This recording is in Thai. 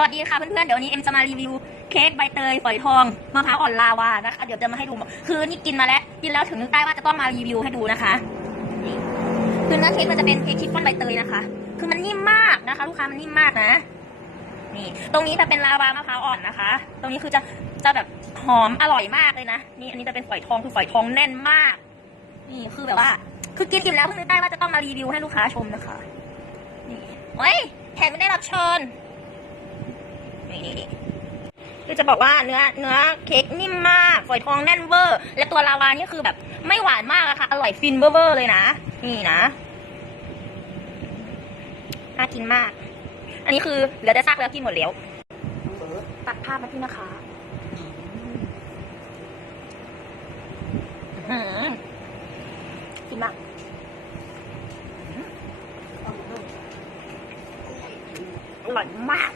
สวัสดีค่ะเพื่อนๆ เดี๋ยววันนี้เอ็มจะมารีวิวเค้กใบเตยฝอยทองมะพร้าวอ่อนลาวานะคะ เดี๋ยวจะมาให้ดู คือนี่กินมาแล้ว กินแล้วถึงนึกได้ว่าจะต้องมารีวิวให้ดูนะคะคือเนื้อเค้กมันจะเป็นเค้กชิฟฟ่อนใบเตยนะคะ คือมันนิ่มมากนะคะ ลูกค้ามันนิ่มมากนะ นี่ ตรงนี้จะเป็นลาวามะพร้าวอ่อนนะคะ ตรงนี้คือจะจะแบบหอมอร่อยมากเลยนะ นี่อันนี้จะเป็นฝอยทองคือฝอยทองแน่นมาก นี่คือแบบว่า คือกินอิ่มแล้วเพิ่งนึกได้ว่าจะต้องมารีวิวให้ลูกค้าชมนะคะ นี่เฮ้ยแขกไม่ได้รับเชิญ คือจะบอกว่าเนื้อเนื้อเค้กนิ่มมากฝอยทองแน่นเวอร์ และตัวลาวานี่คือแบบ ไม่หวานมากอะค่ะ อร่อยฟินเวอร์ๆเลยนะ นี่นะ น่ากินมาก อันนี้คือเหลือแต่ซากแล้วกินหมดแล้ว ตัดภาพมาที่นะคะหือกินมากอร่อยมาก